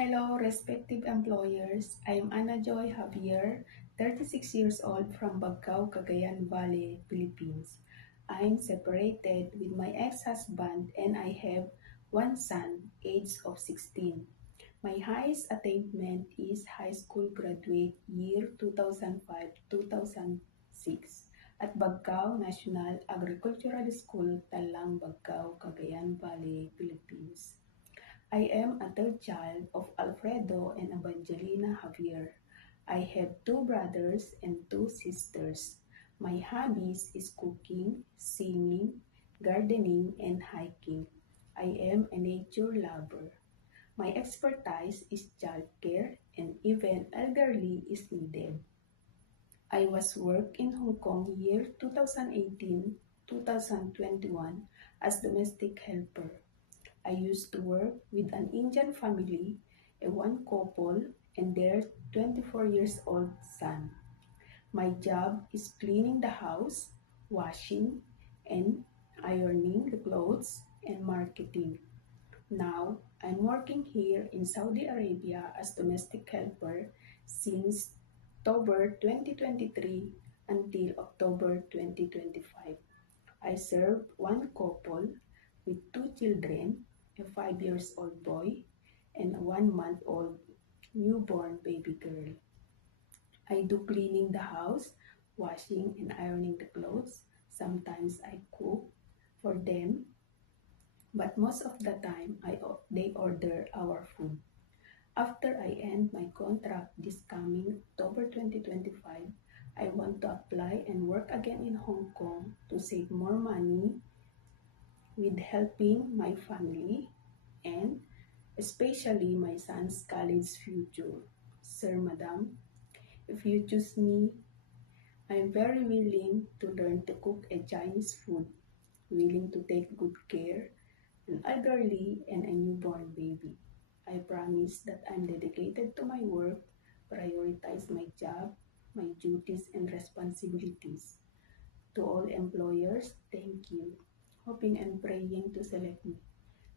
Hello, respective employers. I am Ana Joy Javier, 36 years old from Bagcao, Cagayan Valley, Philippines. I am separated with my ex-husband and I have one son, age of 16. My highest attainment is high school graduate year 2005-2006 at Bagcao National Agricultural School, Talang, Bagcao, Cagayan Valley, Philippines. I am a third child of Alfredo and Evangelina Javier. I have two brothers and two sisters. My hobbies is cooking, singing, gardening, and hiking. I am a nature lover. My expertise is childcare and even elderly is needed. I was work in Hong Kong year 2018-2021 as domestic helper. I used to work with an Indian family, a one couple, and their 24 years old son. My job is cleaning the house, washing, and ironing the clothes, and marketing. Now, I'm working here in Saudi Arabia as domestic helper since October 2023 until October 2025. I serve one couple with two children, a 5 years old boy and a 1 month old newborn baby girl. I do cleaning the house, washing and ironing the clothes. Sometimes I cook for them, but most of the time they order our food. After I end my contract this coming October 2025, I want to apply and work again in Hong Kong to save more money with helping my family and especially my son's college future. Sir, Madam, if you choose me, I'm very willing to learn to cook a Chinese food, willing to take good care an elderly and a newborn baby. I promise that I'm dedicated to my work, prioritize my job, my duties and responsibilities. To all employers, thank you. Hoping and praying to select me.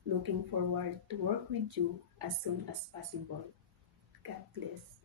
Looking forward to work with you as soon as possible. God bless.